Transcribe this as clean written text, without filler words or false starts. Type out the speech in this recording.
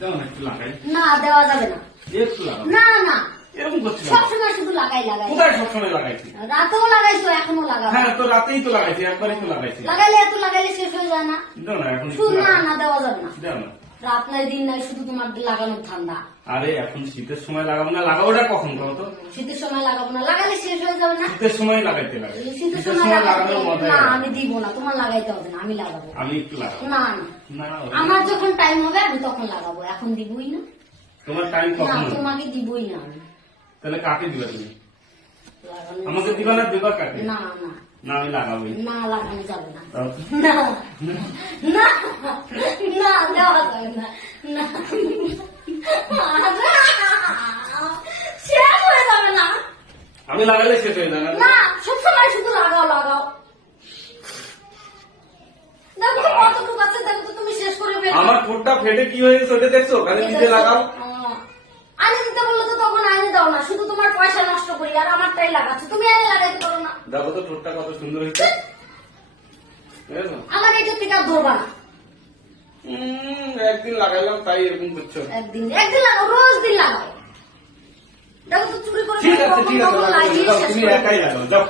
দাও না একটু লাগাই। না দেওয়া যাবে না। একটু লাগাও। না না এরকম করছি না। সবসময় শুধু লাগাই। কোথায় সবসময় লাগাইছি? রাতেও লাগাইছো, এখনো লাগাবো। হ্যাঁ তো রাতেই তো লাগাইছি, একবারই তো লাগাইছি। লাগাইলে শেষ হয়ে যায় না। দাও না এখন একটু শুধু না লাগাও। না দেওয়া যাবে না। দাও না। রাত নাই দিন নাই, শুধু তোমার লাগানোর ধান্দা। আরে এখন শীতের সময় লাগাবো না, লাগাবোটা কখন করো তো? শীতের সময় লাগাবো না, লাগালে শেষ হয়ে যাবে না। শীতের সময় লাগাইতে লাগে। শীতের শীতের সময় সময় লাগাতে লাগানোর মজা না, আমি দিব না, তোমার লাগাইতে হবে না, আমি লাগাবো। আমি একটু লাগাবো। না না আমার যখন টাইম হবে আমি তখন লাগাবো, এখন দিবই না। তোমার টাইম না কখন হবে? তোমাকে দিবই না আমি। তাহলে কাকে দিবা তুমি? লাগানো- আমাকে দিবা না দিবা কাকে? না না না আমি লাগাবোই। না লাগানো যাবে না। দাও। না না না দেওয়া যাবে না। না শেষ হয়ে যাবে না। আমি লাগালে শেষ হয়ে যায় না? না সবসময় শুধু লাগাও। দেখো তো কতটুকু আছে, দেখো তো তুমি শেষ করে বের করো। আমার ঠোঁটটা ফেটে কি হয়ে গেছে ওটা দেখছো? খালি নিজে লাগাও। আইনে দিতে বললে তো তখন আইনে দাও না, শুধু তোমার পয়সা নষ্ট করি আর আমারটাই লাগাচ্ছ, তুমি আইনে লাগাইতে পারো না। দেখো তো ঠোঁটটা কত সুন্দর হয়েছে। বুঝেছো? আমার এটা থেকে আর ধরবা না। একদিন লাগাইলাম তাই এরকম করছো। একদিন লাগাও, রোজ দিন লাগাও। দেখো তো চুরি করে ঠিক আছে কখন ঠিক আছে, কখন লাগিয়ে লাগাও, শেষ তুমি করে একাই লাগাও যাও।